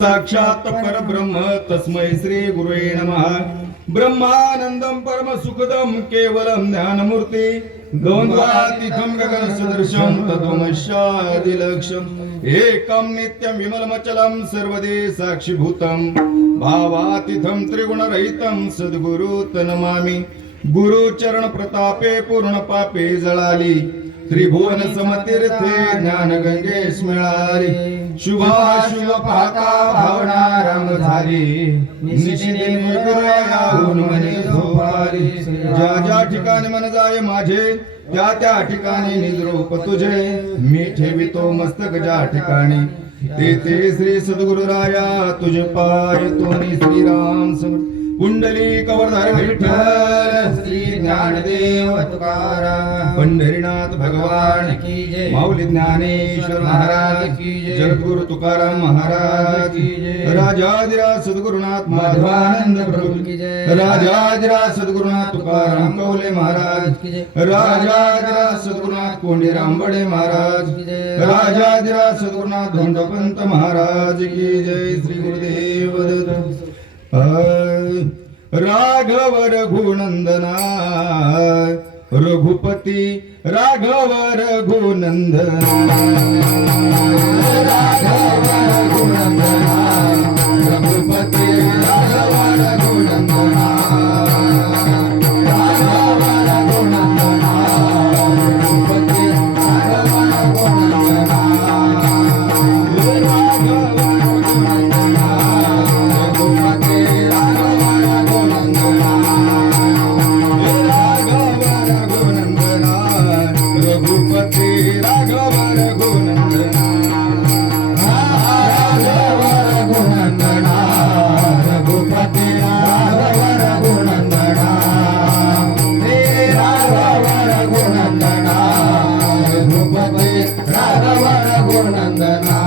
साक्षात परब्रह्म तस्मै श्री गुरुवे नमः। ब्रह्मानन्दं परमसुखदं केवलं गगन द्वन्द्वातिथं गगनसदृशं तद्वमशादिलक्षम् एकं नित्यं विमलमचलं सर्वदे साक्षिभूतं। भावातिथं त्रिगुणरहितं सद्गुरु तनमामि गुरुचरणप्रतापे पूर्णपापे जळाली त्रिभुवन समतीर्थे ज्ञान गंगेश मिळाली शुभाशुभ पाहता भावना राम झाली निशिने निर्गुणाहून मने झोपाली ज्या ज्या ठिकाणी मन जाय माझे त्या त्या ठिकाणी निजरूप तुझे। मी ठेवितो मस्तक ज्या ठिकाणी ते ते श्री सद्गुरुराया तुझे पाय तोनी श्रीराम समर्थ कुंडली कवरधार विठ्ठल श्री ज्ञानदेव तुकाराम पंढरीनाथ भगवान की जय. माऊली ज्ञानेश्वर महाराज की जय. जगद्गुरु तुकाराम महाराज की जय. राजाधिराज सद्गुरुनाथ माधवानंद प्रभू की जय. राजाधिराज सद्गुरुनाथ तुकाराम कवले महाराज की जय. राजाधिराज सद्गुरुनाथ कोंडीराम बडे महाराज की जय. राजाधिराज सद्गुरुनाथ धोंडपंत महाराज की जय Shri Gurudev Datta. Raghav Raghunandana Raghupati Raghav Raghunandana. Raghav Raghunandana. that I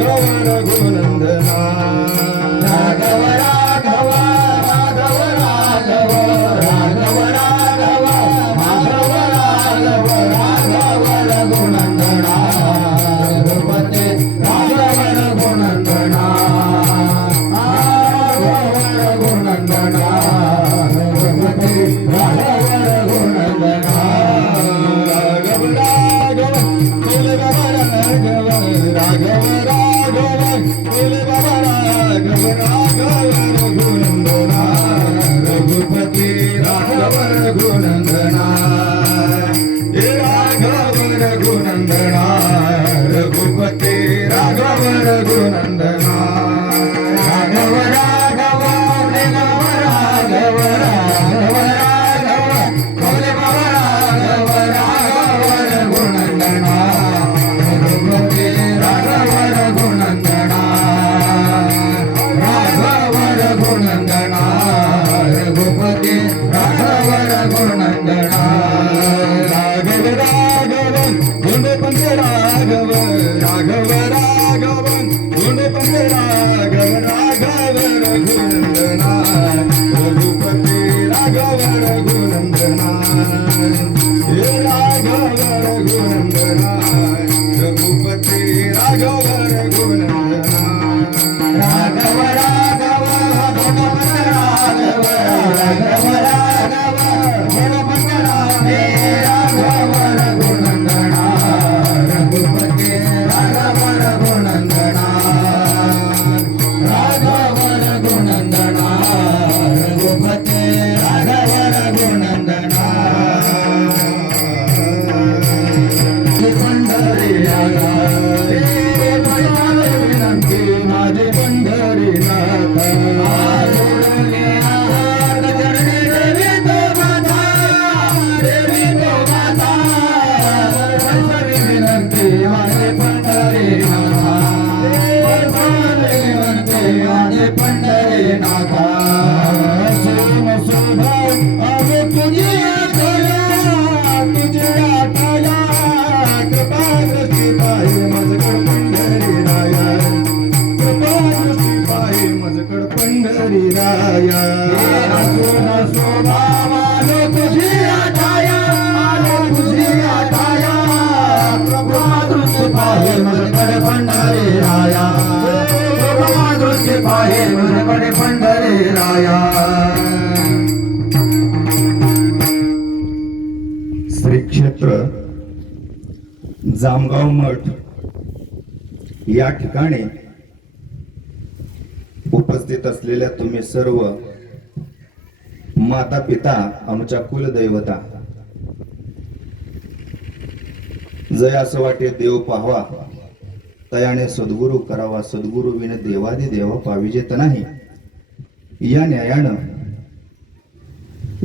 Dağlara konandı Chicago. राया। दृष्टी पाहि मजकड पंढरे राया। श्री क्षेत्र जामगाव मठ या ठिकाणी उपस्थित असलेल्या तुम्ही सर्व माता पिता आमच्या कुलदैवता जय असं वाटे देव पाहावा. तयाने सद्गुरु करावा. सद्गुरु विन देवादी देवा पाविजेत नाही. या न्यायानं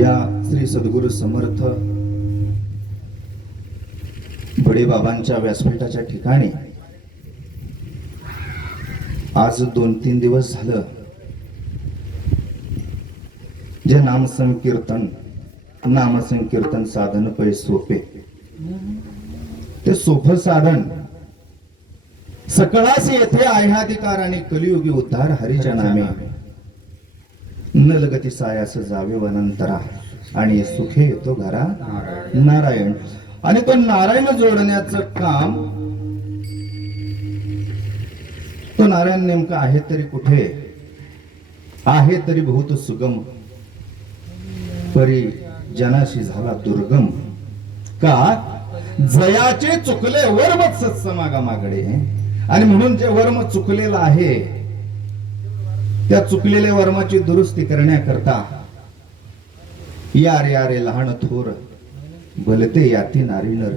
या श्री सद्गुरु समर्थ बडेबाबांच्या व्यासपीठाच्या ठिकाणी आज दोन तीन दिवस झालं. जे नामसंकीर्तन नामसंकीर्तन साधन पै सोपे. ते सोपं साधन सकळास येथे आह्याधिकार आणि कलियुगी उद्धार हरीच्या नामे नलगती सायास जावे वनंतरा. आणि सुखे येतो घरा. नारायण. आणि तो नारायण जोडण्याचं काम. तो नारायण नेमका आहे तरी कुठे? आहे तरी बहुत सुगम. परी जनाशी झाला दुर्गम. का? जयाचे चुकले वर्म सत्समागमाकडे आणि म्हणून जे वर्म चुकलेलं आहे त्या चुकलेल्या वर्माची दुरुस्ती करण्याकरता यारे यारे लहान थोर भलते याती नारी नर.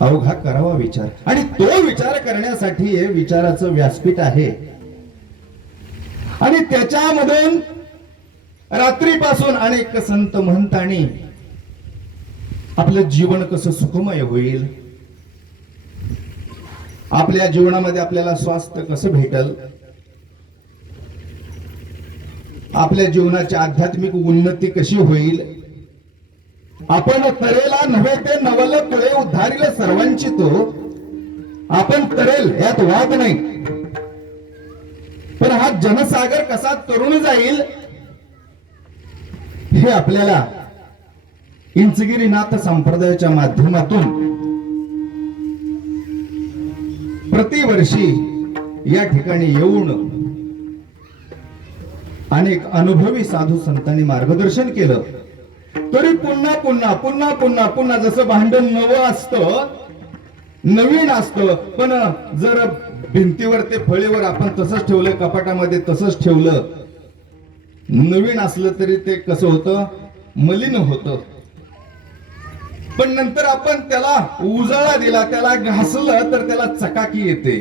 अवघा करावा विचार. आणि तो विचार करण्यासाठी हे विचाराचं व्यासपीठ आहे. आणि त्याच्यामधून रात्रीपासून अनेक संत म्हणतानी आपलं जीवन कसं सुखमय होईल आपल्या जीवनामध्ये आपल्याला स्वास्थ्य कसं भेटल? आपल्या जीवनाची आध्यात्मिक उन्नती कशी होईल? आपण तरेला नव्हे ते नवल तुळे उद्धारील सर्वांची तो. आपण तरेल यात वाद नाही. पण हा जनसागर कसा तरुण जाईल? हे आपल्याला इंचगिरीनाथ संप्रदायाच्या माध्यमातून प्रतिवर्षी या ठिकाणी येऊन अनेक अनुभवी साधू संतांनी मार्गदर्शन केलं. तरी पुन्हा पुन्हा पुन्हा पुन्हा पुन्हा जसं भांडण नवं असतं नवीन असतं पण जर भिंतीवर ते फळीवर आपण तसंच ठेवलं कपाटामध्ये तसंच ठेवलं नवीन असलं तरी ते कसं होतं? मलिन होतं. पण नंतर आपण त्याला उजाळा दिला त्याला घासलं तर त्याला चकाकी येते.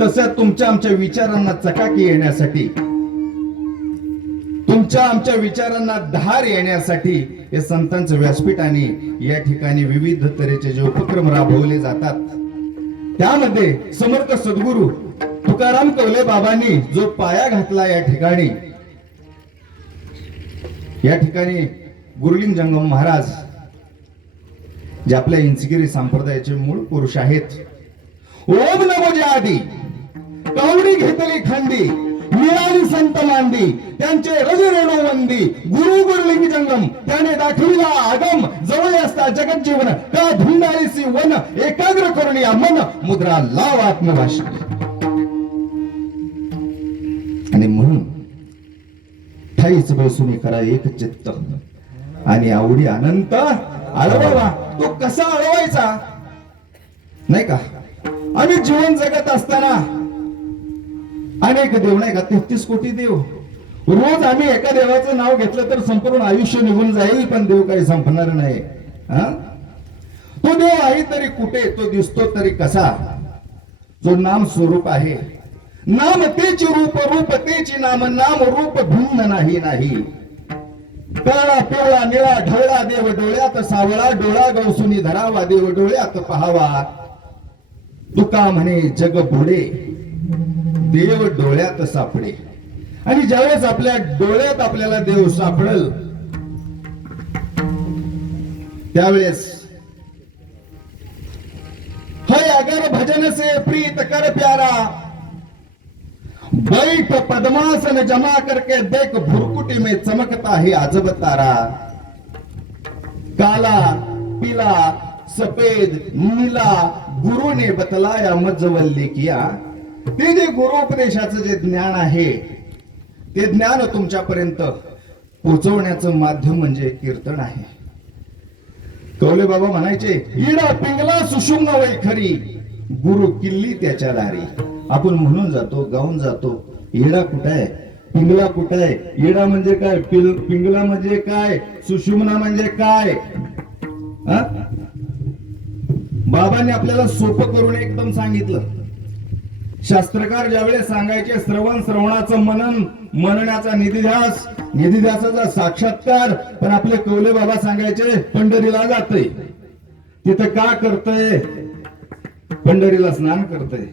तसं तुमच्या आमच्या विचारांना चकाकी येण्यासाठी तुमच्या आमच्या विचारांना धार येण्यासाठी हे संतांचं व्यासपीठ आणि या ठिकाणी विविध तऱ्हेचे जे उपक्रम राबवले जातात त्यामध्ये समर्थ सद्गुरू तुकाराम कवले बाबांनी जो पाया घातला या ठिकाणी या ठिकाणी गुरुलिंग जंगम महाराज जे आपल्या इंचगिरी संप्रदायाचे मूळ पुरुष आहेत. ओम नमोजे आधी कवडी घेतली खंडी मिळाली संत मांडी त्यांचे रजरेणू वंदी गुरु गुरुलिंग जंगम त्याने दाखविला आगम जवळ असता जगत जीवन का धुंडाळीसी वन एकाग्र करून या मन मुद्रा लाव आत्मभाषा आणि म्हणून ठाईच बसून करा एक चित्त. आणि आवडी अनंत अळवावा तो कसा अळवायचा नाही का? आम्ही जीवन जगत असताना अनेक देव नाही का? तेहतीस कोटी देव. रोज आम्ही एका देवाचं नाव घेतलं तर संपूर्ण आयुष्य निघून जाईल पण देव काही संपणार नाही. हा? तो देव आहे तरी कुठे? तो दिसतो तरी कसा? जो नाम स्वरूप आहे. नाम तेच रूप रूप तेची नाम नाम रूप भिन्न नाही नाही. काळा पिवळा निळा ढवळा देव डोळ्यात सावळा डोळा गवसुनी धरावा देव डोळ्यात पहावा. तुका म्हणे जग बुडे देव डोळ्यात सापडे. आणि ज्यावेळेस आपल्या डोळ्यात आपल्याला देव सापडल त्यावेळेस हय अगर भजन से प्रीत कर प्यारा बैठ पद्मासन जमा करके देख भुरकुटी में चमकता है अजब तारा। काला पीला सफेद नीला गुरु ने बतलाया मजवल्ली किया। ते जे गुरुपदेशाचं जे ज्ञान आहे ते ज्ञान तुमच्यापर्यंत पोचवण्याचं माध्यम म्हणजे कीर्तन आहे. कवले बाबा म्हणायचे इडा पिंगला सुषुम्न वैखरी गुरु किल्ली त्याच्या दारी. आपण म्हणून जातो गाऊन जातो. येडा कुठं आहे? पिंगला कुठं आहे? म्हणजे काय? पिंगला म्हणजे काय? सुषुमना म्हणजे काय? बाबांनी आपल्याला सोपं करून एकदम सांगितलं. शास्त्रकार ज्यावेळेस सांगायचे श्रवण श्रवणाचं मनन मननाचा निधिध्यास निधिध्यासाचा साक्षात्कार पण आपले कवले बाबा सांगायचे पंढरीला जाते तिथं का करतय? पंढरीला स्नान करतय.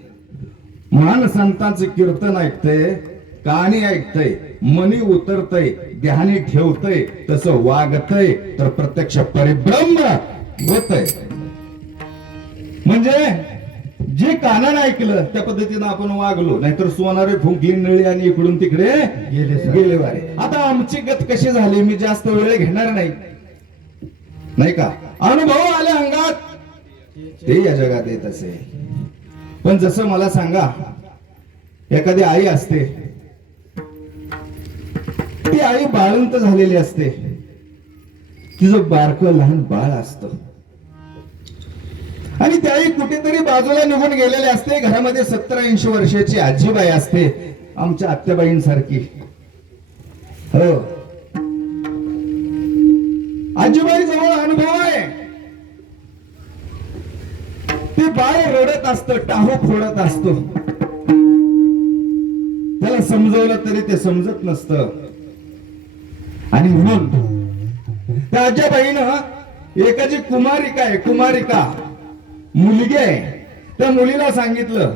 महान संतांचे कीर्तन ऐकतय कहाणी ऐकतय मनी उतरतय ध्यानी ठेवतय तसं वागतय तर प्रत्यक्ष परिब्रह्म होतय. म्हणजे जे कानानं ऐकलं त्या पद्धतीनं आपण वागलो नाहीतर सोनारे फुंकली नळी आणि इकडून तिकडे गेले गेले वारे. आता आमची गत कशी झाली मी जास्त वेळ घेणार नाही. नाही का? अनुभव आले अंगात. ते या जगात येत असे. पण जसं मला सांगा एखादी आई असते ती आई बाळंत झालेली असते. तिचं बारक लहान बाळ असत. आणि त्याही कुठेतरी बाजूला निघून गेलेले असते. घरामध्ये सत्तर ऐंशी वर्षाची आजीबाई असते आमच्या आत्याबाईंसारखी. हो. आजीबाई जवळ अनुभव आहे. बाळ रडत असत टाहो फोडत असतो. त्याला समजवलं तरी ते समजत नसत. आणि म्हणून त्या आजीबाईनं एकाची कुमारिका आहे कुमारिका मुलगी आहे. त्या मुलीला सांगितलं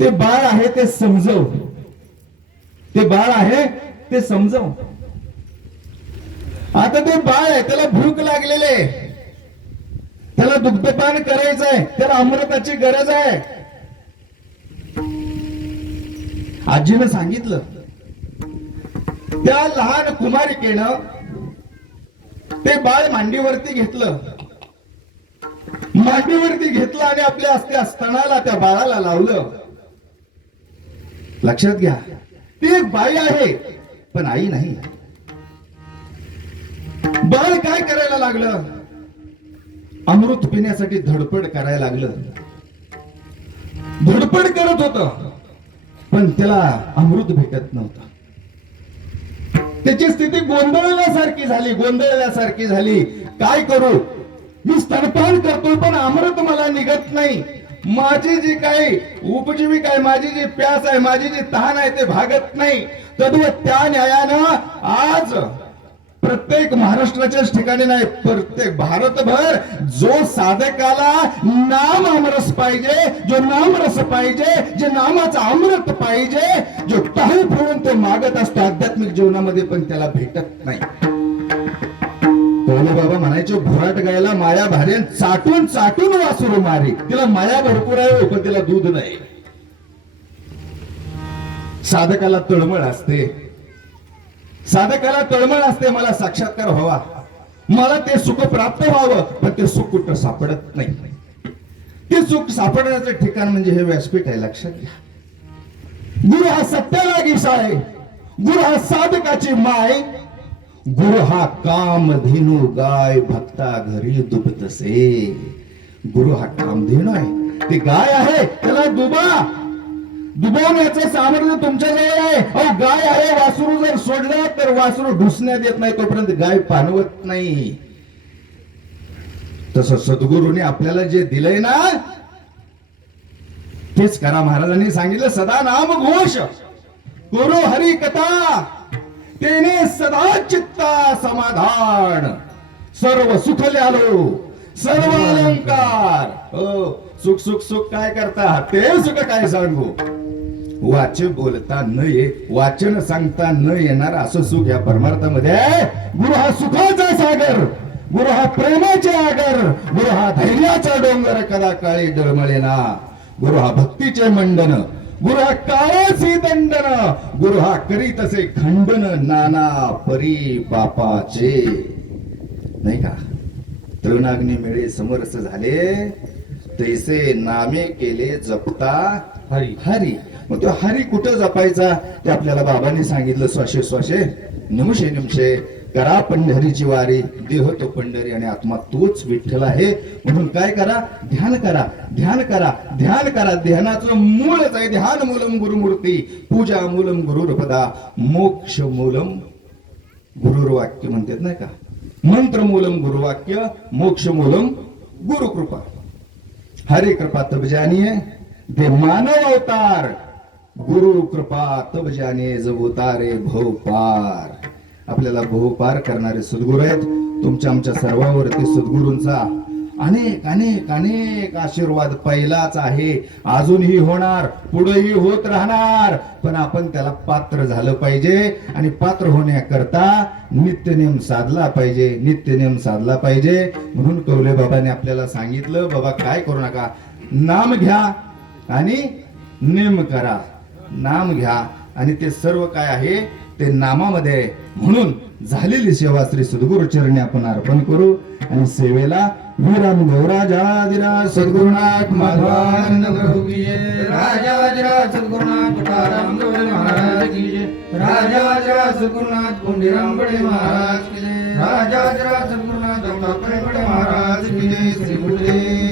ते बाळ आहे ते समजव. ते बाळ आहे ते समजव. आता ते बाळ आहे त्याला भूक लागलेले आहे. त्याला दुग्धपान करायचं आहे. त्याला अमृताची गरज आहे. आजीनं सांगितलं त्या लहान कुमारिकेनं ते बाळ मांडीवरती घेतलं. मांडीवरती घेतलं आणि आपल्या असते स्तनाला त्या बाळाला लावलं. लक्षात घ्या ती एक बाई आहे पण आई नाही. बाळ काय करायला लागलं? अमृत पिण्यासाठी धडपड करायला लागलं. धडपड करत होत पण त्याला अमृत भेटत नव्हतं. त्याची स्थिती गोंधळल्यासारखी झाली गोंधळल्यासारखी झाली. काय करू? मी स्तनपान करतोय पण अमृत मला निघत नाही. माझी जी काही उपजीविका आहे माझी जी प्यास आहे माझी जी तहान आहे ते भागत नाही. तद्व त्या न्यायानं आज प्रत्येक महाराष्ट्राच्याच ठिकाणी नाही प्रत्येक भारतभर जो साधकाला नाम अमरस पाहिजे जो नामरस पाहिजे जे नामाचा अमृत पाहिजे जो टाळू फिरून ते मागत असतो आध्यात्मिक जीवनामध्ये पण त्याला भेटत नाही. कोले बाबा म्हणायचे भुराट गायला माया भाऱ्यान चाटून चाटून वासरू मारे. तिला माया भरपूर आहे हो, पण तिला दूध नाही. साधकाला तळमळ असते. साधकाला तळमळ असते मला साक्षात्कार व्हावा. मला ते सुख प्राप्त व्हावं पण ते सुख कुठं सापडत नाही. ते सुख सापडण्याचं ठिकाण म्हणजे हे व्यासपीठ आहे लक्षात घ्या. गुरु हा सत्याला गिसा आहे गुरु हा साधकाची माय गुरु हा कामधेनू गाय भक्ता घरी दुबतसे. गुरु हा कामधेनू आहे. ते गाय आहे त्याला दुबा. दुबवण्याचं सामर्थ्य तुमच्याजवळ आहे. अहो गाय आहे वासरू जर सोडलं तर वासरू ढुसण्यात येत नाही तोपर्यंत गाय पानवत नाही. तसं सद्गुरूने आपल्याला जे दिलंय ना तेच करा. महाराजांनी सांगितलं सदा नाम घोष. गुरु हरी कथा. तेने सदा चित्ता समाधान. सर्व सुख ल्यालो. सर्व अलंकार हो सुख सुख सुख काय करता? ते सुख काय सांगू? वाच बोलता न ये वाचन सांगता न येणार असं सुख या परमार्थामध्ये. गुरु हा सुखाचा सागर गुरु हा प्रेमाचे आगर गुरु हा धैर्याचा डोंगर कदा काळी डळमळेना गुरु हा भक्तीचे मंडन गुरु हा काळाची दंडन गुरु हा करी तसे खंडन नाना परी बापाचे. नाही का? तृणाग्नी मिळे समरस झाले तैसे नामे केले जपता हरी. हरी. मग तो हरी कुठं जपायचा ते आपल्याला बाबांनी सांगितलं स्वाशे स्वाशे निमशे निमशे करा पंढरीची वारी देह तो पंढरी आणि आत्मा तोच विठ्ठल आहे. म्हणून काय करा? ध्यान करा ध्यान करा ध्यान करा. ध्यानाचं मूळच आहे ध्यान मूलम गुरुमूर्ती पूजा मूलम गुरुरपदा मोक्ष मूलम गुरुर्वाक्य म्हणतात नाही का? मंत्र मूलम गुरुवाक्य मोक्ष मूलम गुरुकृपा. हरे कृपा तब जानिये ते मानव अवतार. गुरु कृपा तब जाने जब उतारे भव पार. आपल्याला भव पार करणारे सद्गुरू आहेत. तुमच्या आमच्या सर्वावरती सद्गुरूंचा अनेक अनेक अनेक आशीर्वाद पहिलाच आहे. अजूनही होणार पुढेही होत राहणार. पण आपण त्याला पात्र झालं पाहिजे आणि पात्र होण्याकरता नित्यनेम साधला पाहिजे नित्यनेम साधला पाहिजे. म्हणून कवले बाबाने आपल्याला सांगितलं बाबा काय करू नका? नाम घ्या आणि नेम करा. नाम घ्या. आणि ते सर्व काय आहे ते नामामध्ये आहे. म्हणून झालेली सेवा श्री सद्गुरु चरणी आपण अर्पण करू. आणि सेवेला वीराम गौराजादिरा सद्गुरुनाथ माधवानंद प्रभू की राजा दिरा सद्गुरुनाथ तुकाराम गौडे महाराज की राजा दिरा सद्गुरुनाथ पुंडीराम बडे महाराज की राजा दिरा सद्गुरुनाथ दौलापरे बडे महाराज की श्री गुरुदेव.